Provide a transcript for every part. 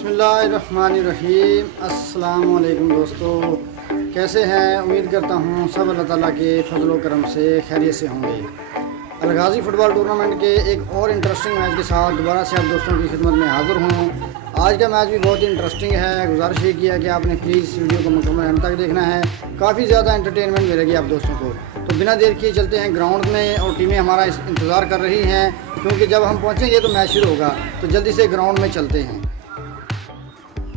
बिस्मिल्लाहिर्रहमानिर्रहीम। अस्सलाम वालेकुम दोस्तों, कैसे हैं? उम्मीद करता हूँ सब अल्लाह ताला के फजल व करम से खैरियत से होंगे। अलगाज़ी फ़ुटबॉल टूर्नामेंट के एक और इंटरेस्टिंग मैच के साथ दोबारा से आप दोस्तों की खिदमत में हाज़िर हूँ। आज का मैच भी बहुत ही इंटरेस्टिंग है। गुजारिश ये किया कि आपने प्लीज़ वीडियो को मुकम्मल एंड तक देखना है, काफ़ी ज़्यादा एंटरटेनमेंट मिलेगी आप दोस्तों को। तो बिना देर किए चलते हैं ग्राउंड में और टीमें हमारा इंतज़ार कर रही हैं, क्योंकि जब हम पहुँचेंगे तो मैच शुरू होगा। तो जल्दी से ग्राउंड में चलते हैं।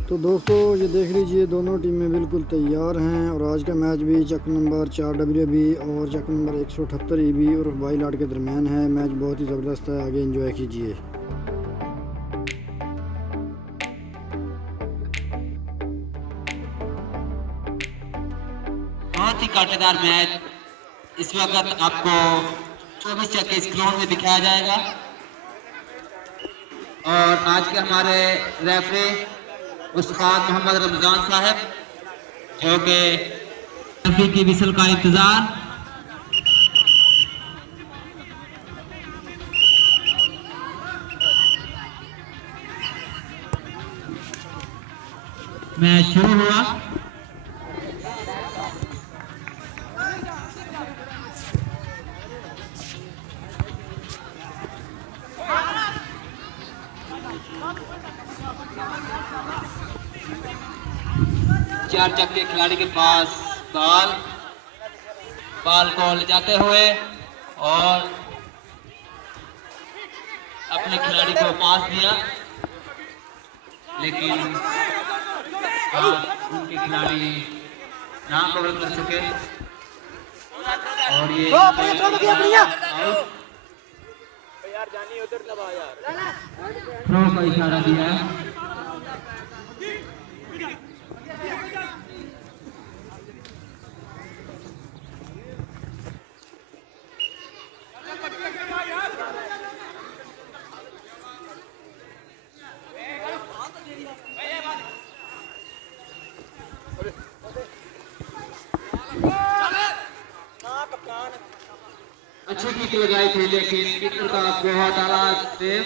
तो दोस्तों ये देख लीजिए, दोनों टीमें बिल्कुल तैयार हैं और आज का मैच भी चक नंबर 4 WB और चक नंबर 178 EB और बाई लाट के दरमियान है। मैच बहुत ही ज़बरदस्त है, आगे एंजॉय कीजिए। बहुत ही कांटेदार मैच इस वक्त आपको 24 चक के इस ग्राउंड में दिखाया जाएगा। और आज के हमारे रेफरी उस्ताद मोहम्मद रमजान साहब, जो कि रेफरी की विसल का इंतजार। मैच शुरू हुआ। चार चक के खिलाड़ी के पास बाल को ले जाते हुए और अपने खिलाड़ी को पास दिया, लेकिन उनके खिलाड़ी ना कवर कर सके और ये थ्रो का इशारा दिया। अच्छी किक लगाई थी, लेकिन कीपर का बहुत आला सेव।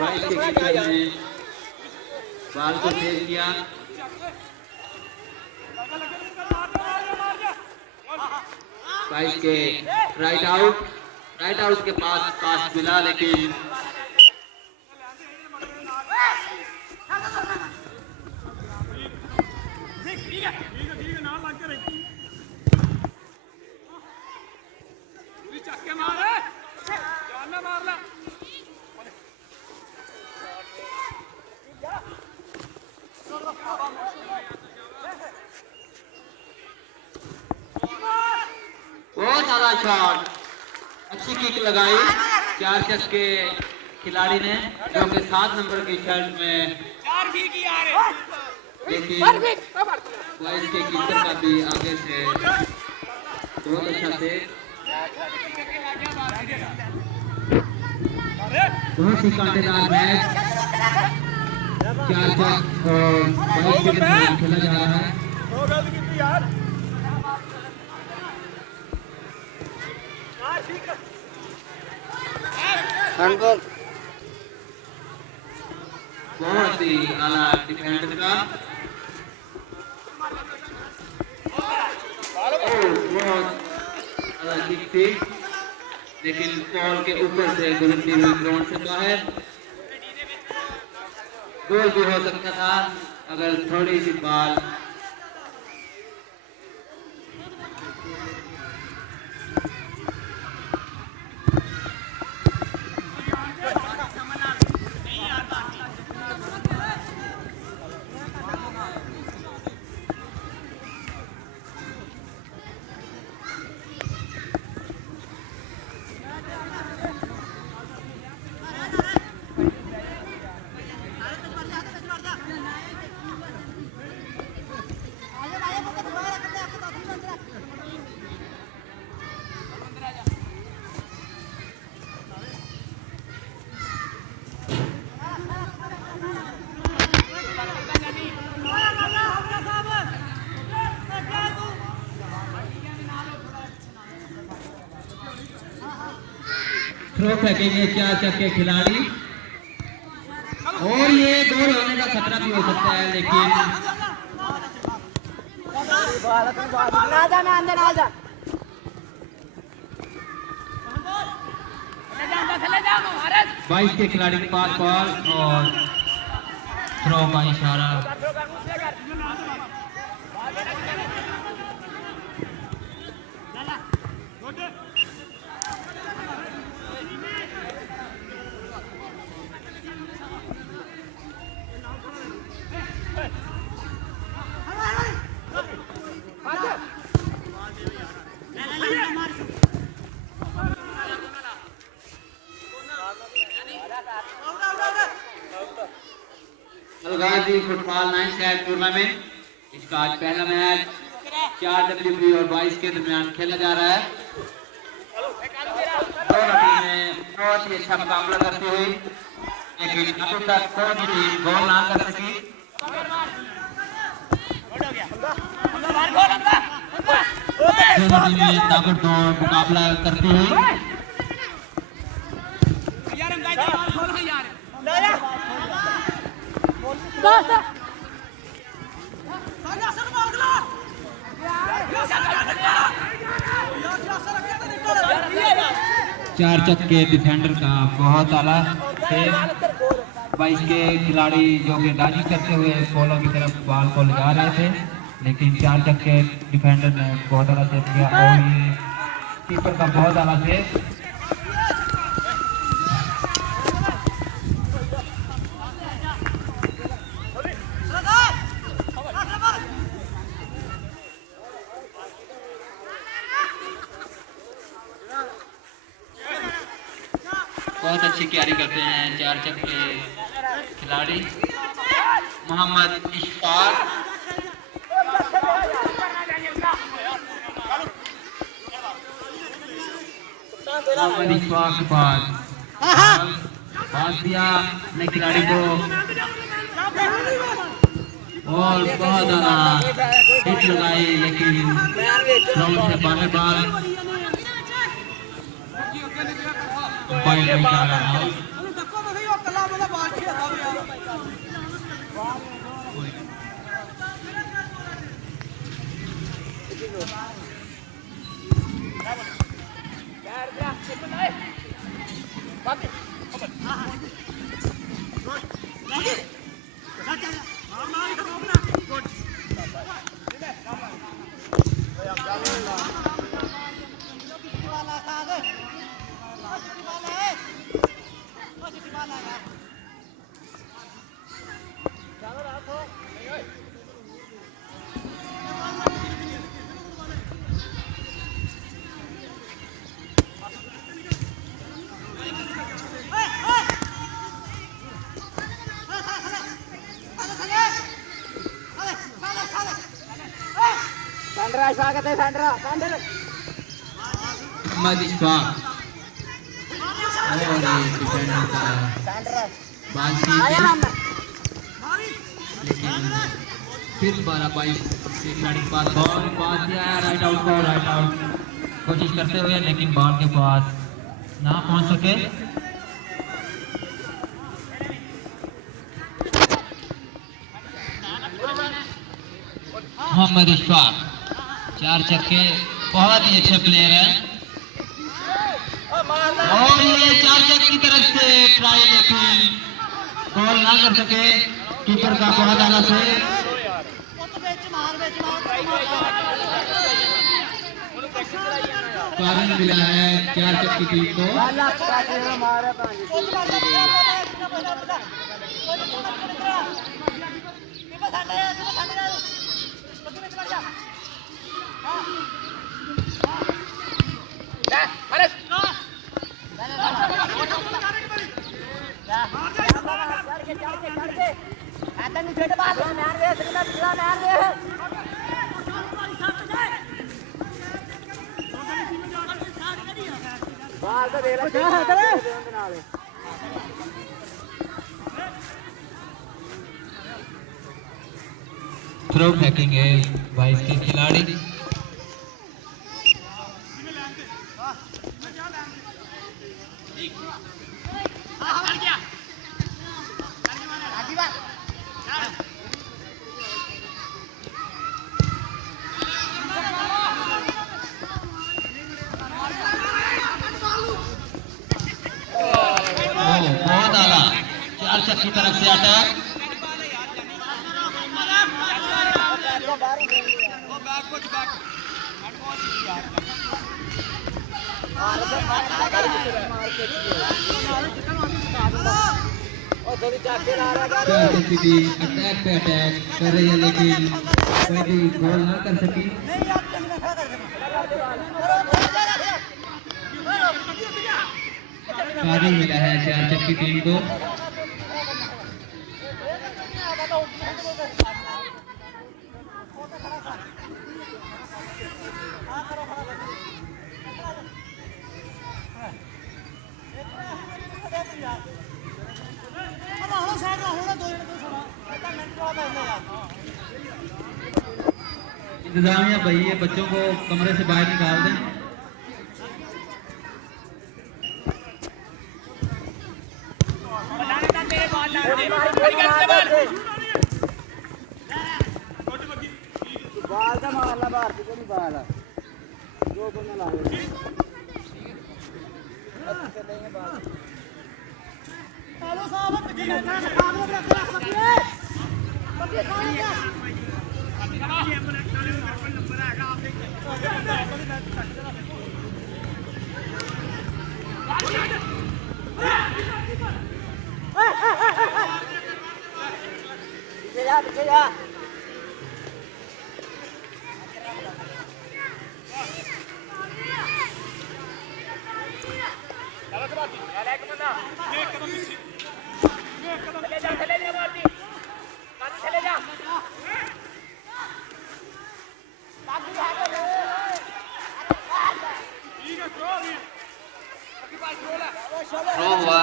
बाइक के कीपर ने बाल को सेव किया। बाइक के राइट आउट के पास मिला, लेकिन बहुत सारा शॉट, अच्छी किक लगाई 4 चक के खिलाड़ी ने, जो कि 7 नंबर की शर्ट में, लेकिन वाइस के कीपर का भी आगे से बहुत अच्छा से, बहुत ही कांटेदार मैच 4 चक और वाइस के दरमियान खेला जा रहा है। बहुत ही आला डिफेंड का, बहुत आला किक थी, लेकिन बॉल के ऊपर से गुजरती हुई ग्राउंड से बाहर। गोल भी हो सकता था अगर थोड़ी सी बॉल थ्रो फेंकेंगे 4 चक के खिलाड़ी और ये स्कोर होने का खतरा भी हो सकता है, लेकिन बाईस के खिलाड़ी के पास बॉल और थ्रो का इशारा। अलगाजी फुटबॉल 9 साइड टूर्नामेंट, इसका आज पहला मैच 4W और 22 के दरमियान खेला जा रहा है। दोनों टीमें बहुत ही अच्छा मुकाबला करती हुई, लेकिन अभी तक कोई भी टीम गोल ना कर सकी। दोनों टीमें ताबड़तोड़ मुकाबला करती हुई। चार चक्के डिफेंडर का बहुत आला सेव। 22 के खिलाड़ी जो गेंदबाजी करते हुए बॉलों की तरफ बॉल को ले जा रहे थे, लेकिन चार चक्के डिफेंडर ने बहुत आला सेव किया और ये कीपर का बहुत आला सेव। बहुत अच्छी तैयारी करते हैं चार चक्के खिलाड़ी। मोहम्मद इशफाक, मोहम्मद इशफाक के पास पास दिया अपने खिलाड़ी को और बहुत ज्यादा हिट लगाई, लेकिन ग्राउंड से बाहर बाल अंपायर का इशारा है। मोहम्मद इशफाक और डिफेंडर का बातचीत, लेकिन फिर 12-22 के खिलाड़ी के पास बॉल पास दिया है, राइट आउट को राइट आउट कोशिश करते हुए, लेकिन बॉल के पास ना पहुंच सके। मोहम्मद इशफाक चार चक्के बहुत ही अच्छे प्लेयर हैं और ये चार चक्के की तरफ से ट्राई, लेकिन गोल ना कर सके। कीपर का बहुत आला से कारण मिला है चार चक्की टीम को। थ्रो फेंकेंगे 22 के खिलाड़ी। बहुत आला 4 चक की तरफ से अटैक। अटैक पे अटैक कर रही है लेकिन कोई भी गोल ना कर सकी। कार्य मिला है 4 चक की टीम को। इंतजामिया भाई ये बच्चों को कमरे से बाहर निकाल दें। बाल का मारना बाहर से नहीं बाल दो को ना लाए चलेंगे बाल हेलो साहब कितने काम रख पीछे जा थ्रो हुआ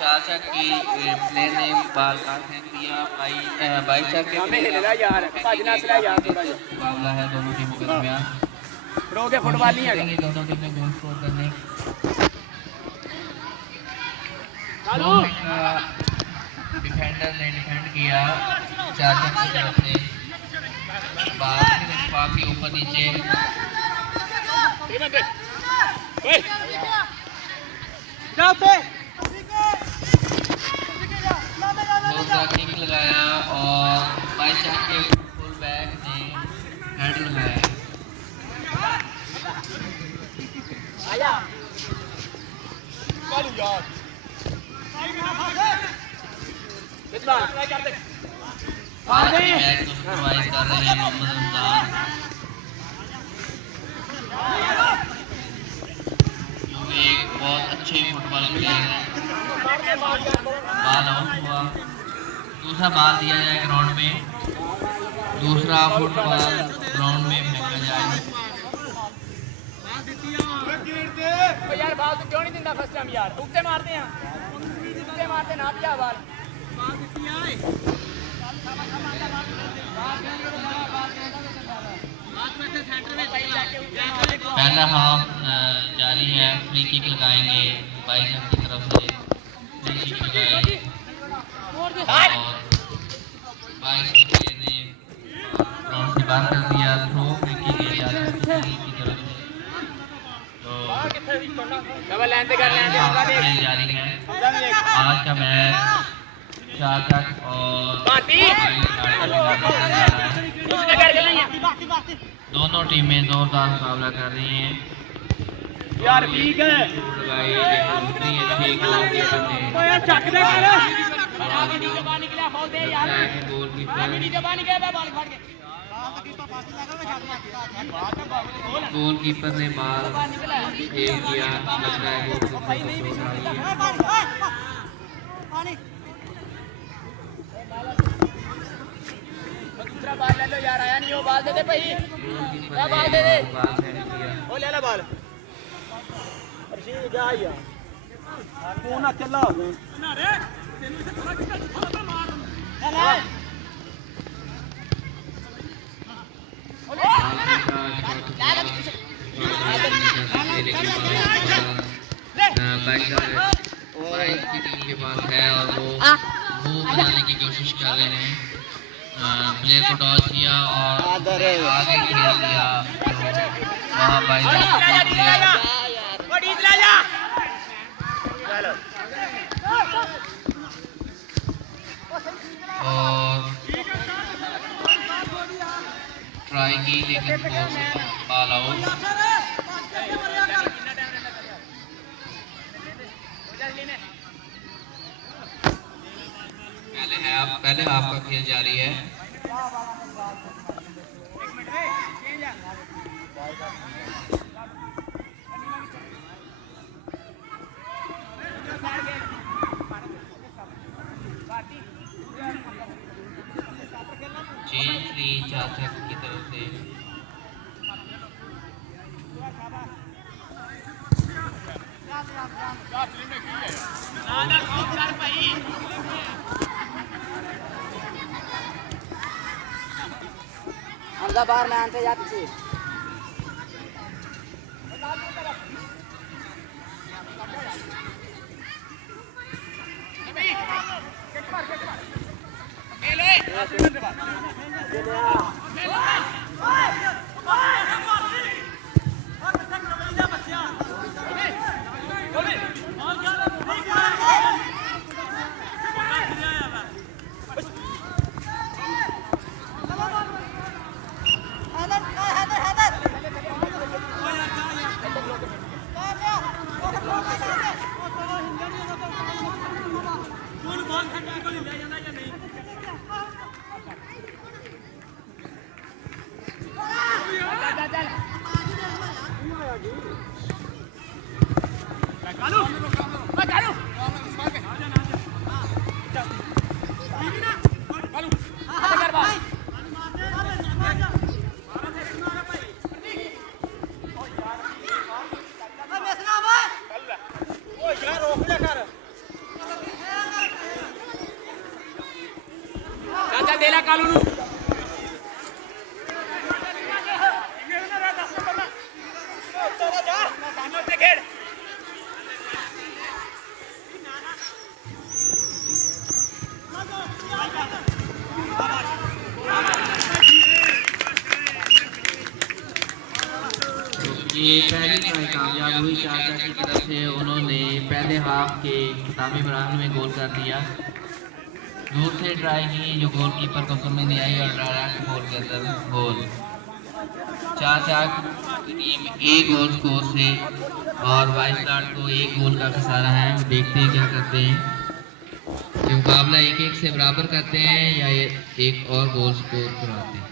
4 चक की प्लेयर ने बाल का फेंक दिया। 22 चक के मुकाबला है दोनों टीमों के दरमियान। फुटबॉल नहीं है दोनों टीमें गोल स्कोर करने। डिफेंडर ने डिफेंड किया 4 चक की तरफ से। बाल काफी ऊपर नीचे किक लगाया और 22 चक के फुल बैक ने हेड लगाया। आज मैच को सुपरवाइज कर रहे हैं मोहम्मद रमजान जो कि एक बहुत अच्छे फुटबॉल प्लेयर हैं। बाल आउट हुआ। दूसरा बाल दिया जाए ग्राउंड में। दूसरा फुटबॉल ग्राउंड में फेंका जाए। यार बाल तो क्यों नहीं दिंदा फर्स्ट टाइम यार उगते मारते हैं उगते मारते ना पिया बाल पहला हाफ जारी है। फ्री किक लगाएंगे 22 चक की तरफ से। फ्री किक लगाए और 22 के प्लेयर ने ग्राउंड से बाहर कर दिया। थ्रो फ्री किक की तरफ से जारी है। आज का मैच 4 चक और दोनों टीमें जोरदार मुकाबला कर रही हैं यार ठीक है गोलकीपर ने बाल सेव किया। लग रहा है दूसरा बाल ले लो यार आया नहीं वो बाल दे दे भाई बाल दे दे वो ले ला बाल अर्शी जा यार कौन आ चला ना रे तेनू से थोड़ा कितना मार ले की टीम के पास है और वो बनाने की कोशिश कर खिलाड़ी ने प्लेयर को टॉस किया और आगे खेल दिया, तो वहाँ बाई और ट्राई की लेकिन बॉल आउट। पहले आपका खेल जारी है। चेंज ली चाचा की तरफ से। हमदा बाहर में आते जाते छी देला कालू ये पहली ट्राई कामयाब हुई चाचा की तरफ से। उन्होंने पहले हाफ के खिताबी मराहल में गोल कर दिया। दूर से ट्राई की जो गोलकीपर को समझ नहीं आई और डायरेक्ट गोल के अंदर गोल। चाचा की टीम एक गोल स्कोर से और वाइस गार्ड को एक गोल का खसारा है। देखते हैं क्या करते हैं, ये मुकाबला 1-1 से बराबर करते हैं या एक और गोल स्कोर कराते हैं।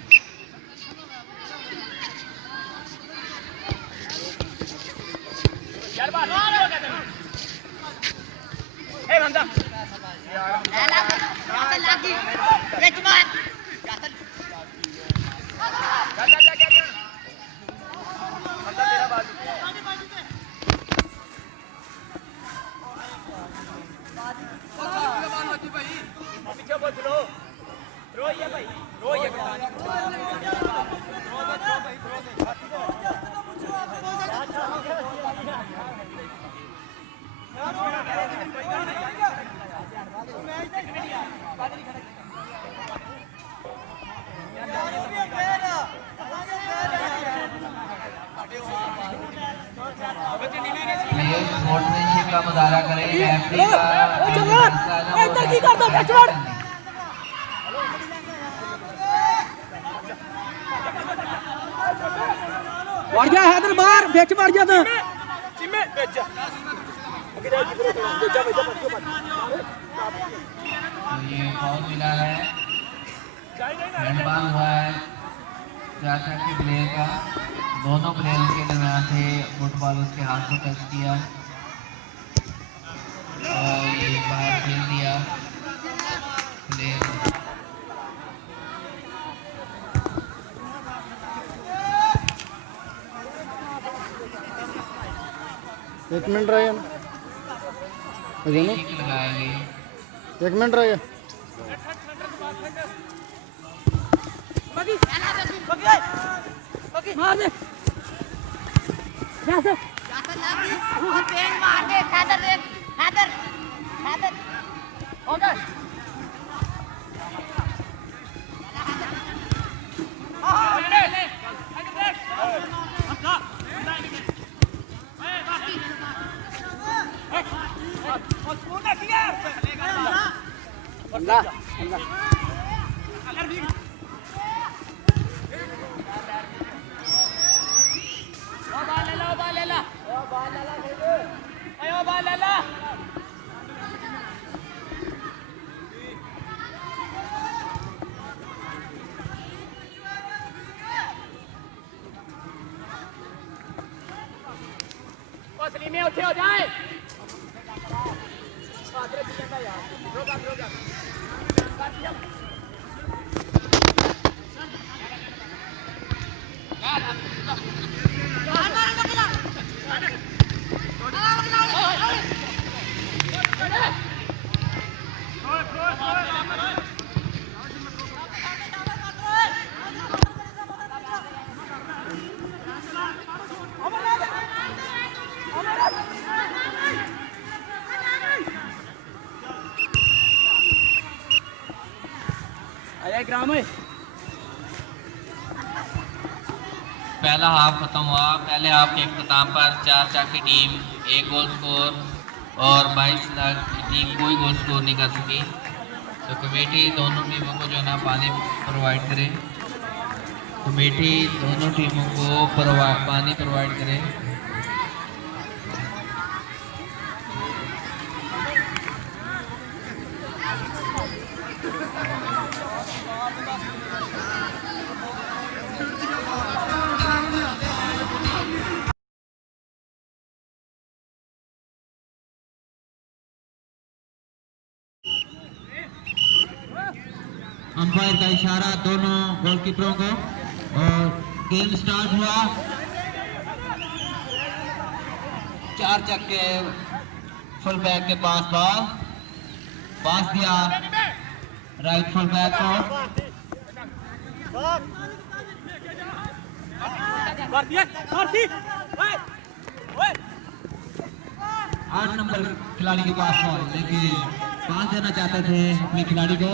स्पोर्ट्समैनशिप का मुजाहरा करें। रेफरी का बढ़ गया हैदर बाहर बेच बढ़ गया था ये फाउल मिला है, हैंडबॉल हुआ है चाचा के प्लेयर का। दोनों प्लेयर के दरमियान थे, फुटबॉल उसके हाथ को टच किया और ये बाहर खेल दिया प्लेयर। एक मिनट रह गया लगाएंगे। 1 मिनट रह गया। मार दे मार दे हैदर में उठे हो जाए ग्राम है। पहला हाफ खत्म हुआ। पहले हाफ के इख्तिताम पर 4 की टीम 1 गोल स्कोर और 22 लाख की टीम कोई गोल स्कोर नहीं कर सकी। तो कमेटी दोनों टीमों को जो है ना पानी प्रोवाइड करे। कमेटी दोनों टीमों को पानी प्रोवाइड करे। अंपायर का इशारा दोनों गोलकीपरों को और गेम स्टार्ट हुआ। 4 चक्के फुल बैक के पास बॉल पास दिया राइट फुल बैक को। 8 नंबर खिलाड़ी के पास बॉल, लेकिन पास देना चाहते थे अपने खिलाड़ी को।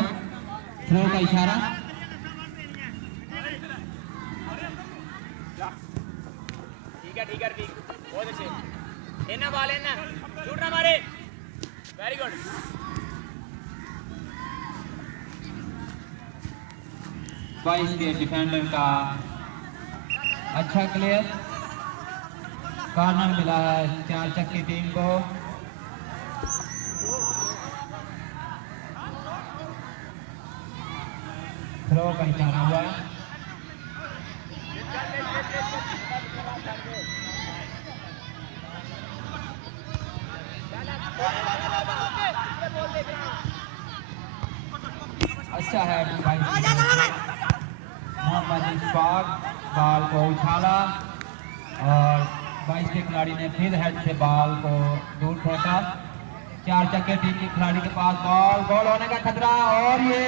थ्रो का इशारा। ठीक है बहुत अच्छे। इन्ना बॉल इन्ना शूट ना मारे। Very good. बाईस के डिफेंडर का अच्छा क्लियर। कॉर्नर मिला है 4 चक्की टीम को। थ्रो का इशारा हुआ। अच्छा है मोहम्मद इशफाक बॉल को उछाला और 22 के खिलाड़ी ने फिर हेड से बॉल को दूर फेंका। 4 चक्के टीम के खिलाड़ी के पास बॉल, गोल होने का खतरा और ये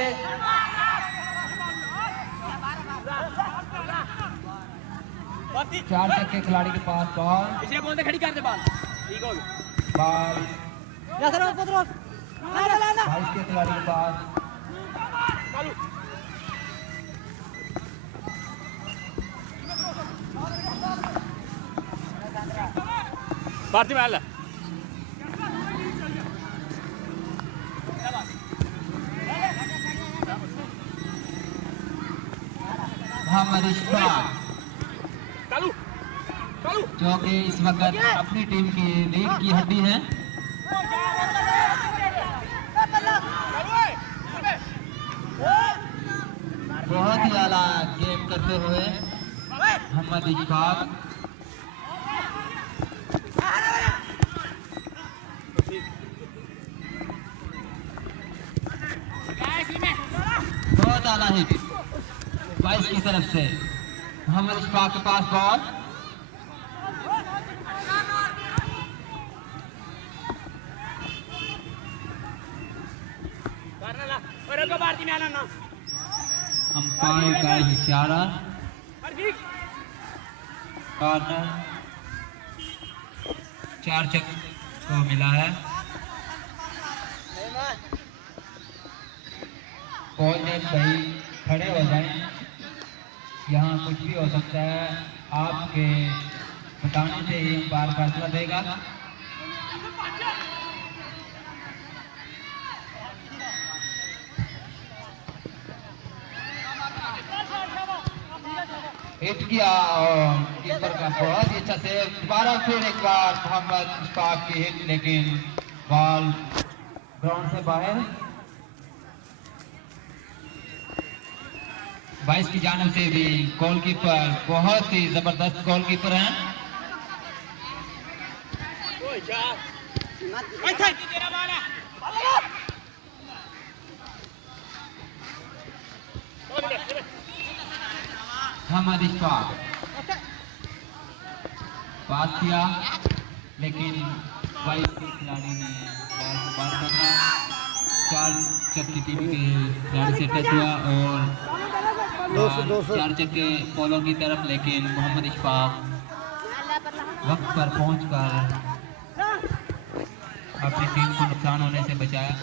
4 चक्के खिलाड़ी के पास बॉल। पिछले बॉल पे खड़ी कर दे बॉल। ठीक हो गया। बॉल 22 के खिलाड़ी के पास। भारती महल मोहम्मद इशफाक जो कि इस वक्त अपनी टीम की लीग की हड्डी है। बहुत ही आला गेम करते हुए मोहम्मद इशफाक। बहुत आला हिट 22 की तरफ से। मोहम्मद इशफाक के पास बॉल। अंपायर का इशारा। कॉर्नर 4 चक्के को मिला है। कोच सही खड़े हो जाएं, यहाँ कुछ भी हो सकता है। आपके बताने से ही अंपायर फैसला देगा। हिट किया और कीपर का बहुत ही अच्छा सेव। दोबारा फिर एक बार मोहम्मद इशफाक की हिट, लेकिन बॉल ग्राउंड से बाहर। 22 की जानिब से भी गोलकीपर बहुत ही जबरदस्त गोलकीपर हैं। मोहम्मद इशफाक पास किया, लेकिन 22 के खिलाड़ी ने बॉल को पार करना। 4 चक्के टीम के खिलाड़ी से टच हुआ और 4 चक्के पोलो की तरफ, लेकिन मोहम्मद इशफाक वक्त पर पहुंचकर अपनी टीम को नुकसान होने से बचाया।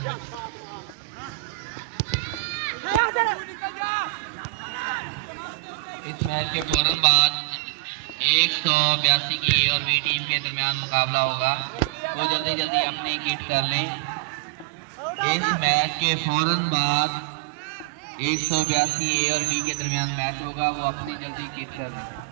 इस मैच के फौरन बाद 182 की ए और बी टीम के दरमियान मुकाबला होगा। वो जल्दी जल्दी अपनी किट कर लें। इस मैच के फौरन बाद 182 ए और बी के दरमियान मैच होगा, वो अपनी जल्दी किट कर लें।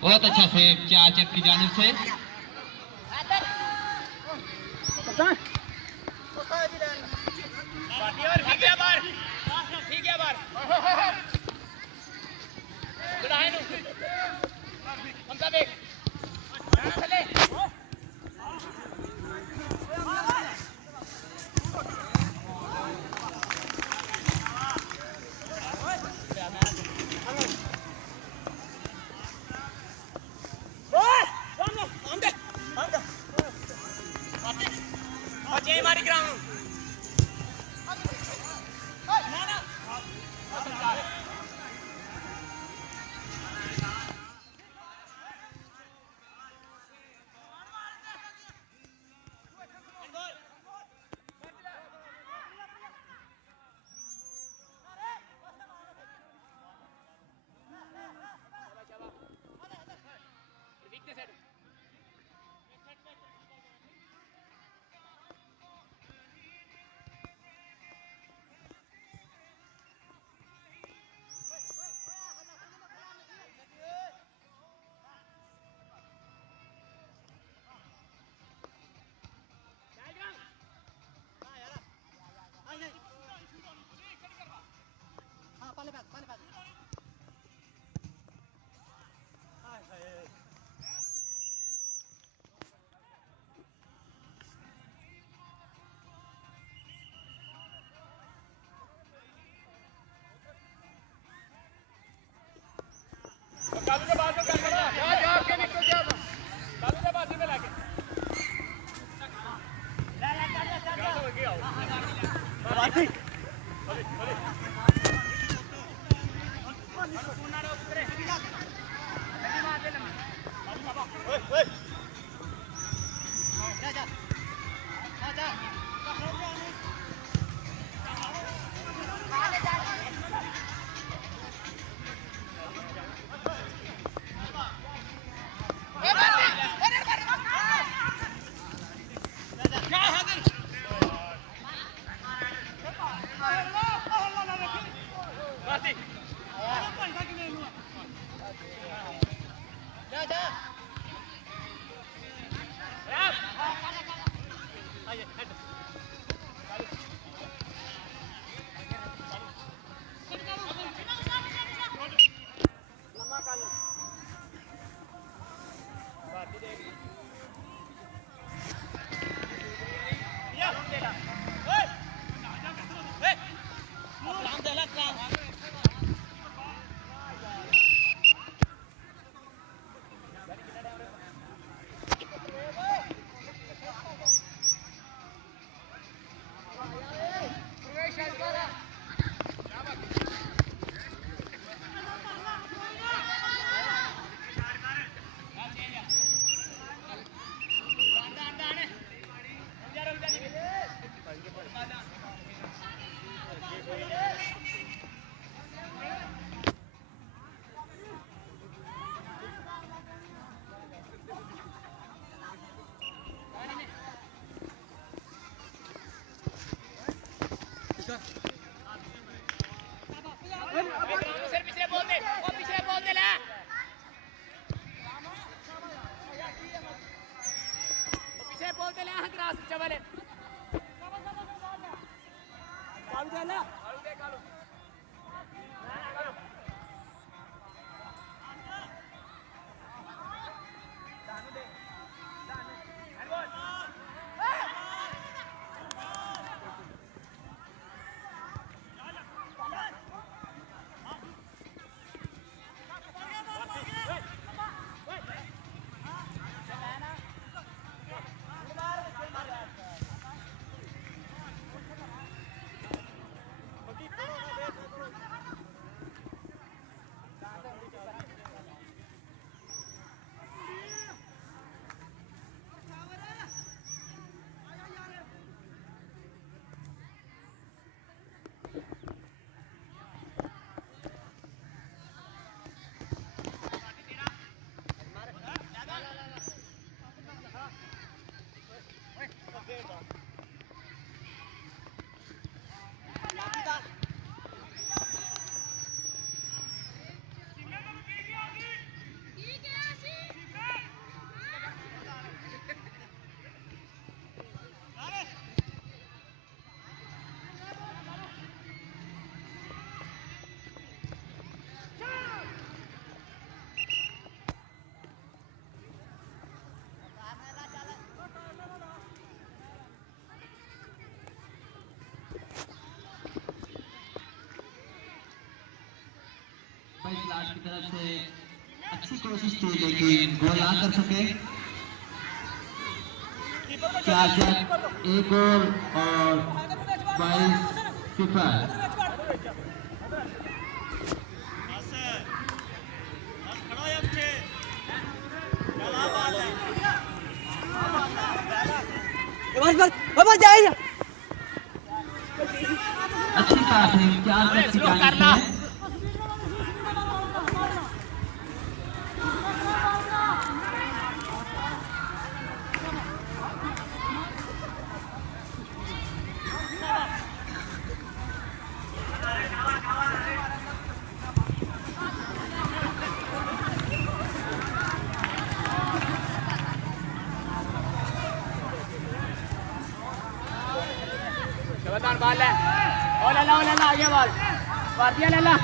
बहुत अच्छा सेव 4 चक की जानिब से। लाट की तरफ से अच्छी कोशिश थी लेकिन गोल ना कर सके। 4 एक गोल और 22-0। अच्छी पासिंग 4 तक की जानी है। बाल है ओ लला आगे बाल मार दिया लला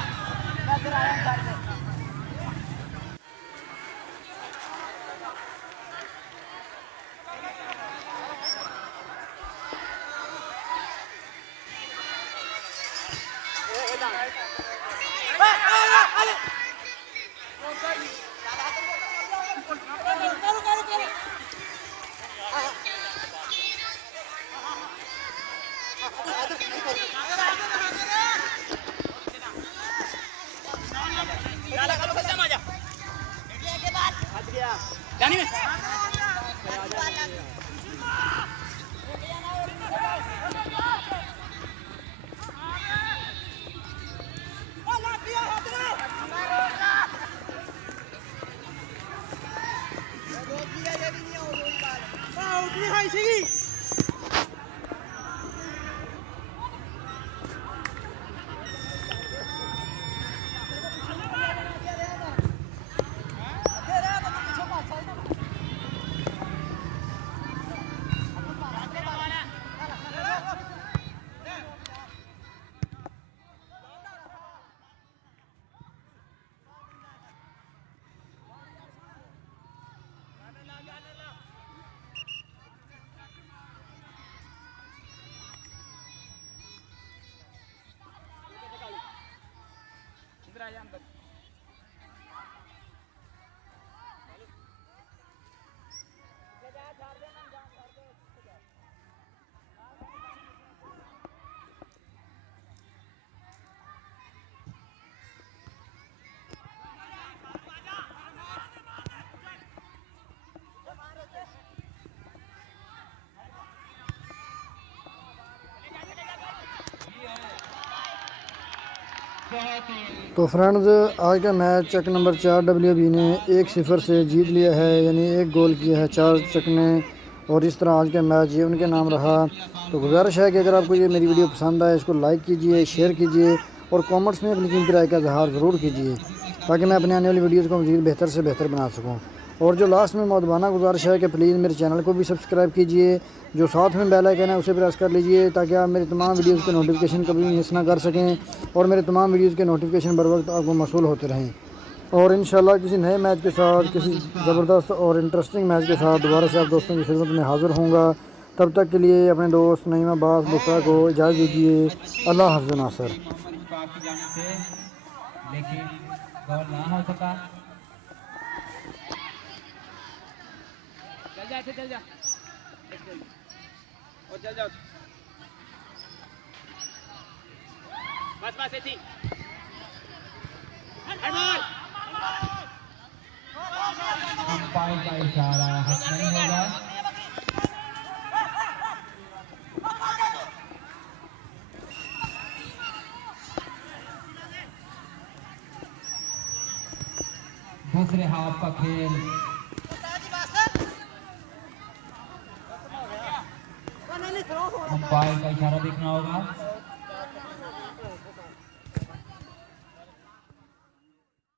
आ जा अंदर तो फ्रेंड्स, आज का मैच चक नंबर 4 WB ने 1-0 से जीत लिया है, यानी 1 गोल किया है 4 चक ने। और इस तरह आज का मैच ये उनके नाम रहा। तो गुजारिश है कि अगर आपको ये मेरी वीडियो पसंद आए, इसको लाइक कीजिए, शेयर कीजिए और कमेंट्स में अपनी कीमती राय का इजहार ज़रूर कीजिए, ताकि मैं अपने आने वाली वीडियोज़ को मज़ीद बेहतर से बेहतर बना सकूँ। और जो लास्ट में मौदबाना गुजारिश है कि प्लीज़ मेरे चैनल को भी सब्सक्राइब कीजिए, जो साथ में बेल आइकन है उसे प्रेस कर लीजिए, ताकि आप मेरी तमाम वीडियोज़ के नोटिफिकेशन कभी मिस ना कर सकें और मेरे तमाम वीडियोज़ के नोटिफिकेशन बर वक्त आपको मौसूल होते रहें। और इंशाल्लाह किसी नए मैच के साथ, किसी ज़बरदस्त और इंटरेस्टिंग मैच के साथ दोबारा से आप दोस्तों की खिदमत में हाज़िर होऊंगा। तब तक के लिए अपने दोस्त नईम अब्बास भुट्टा को इजाज़त दीजिए। अल्लाह हाफ़िज़ नासर। लेकिन गोल ना हो सका। चल जा ऐसे चल जा और चल जाओ बस बस ऐसी अंपायर का इशारा हक नहीं होगा। दूसरे हाफ का खेल अंपायर का इशारा देखना होगा।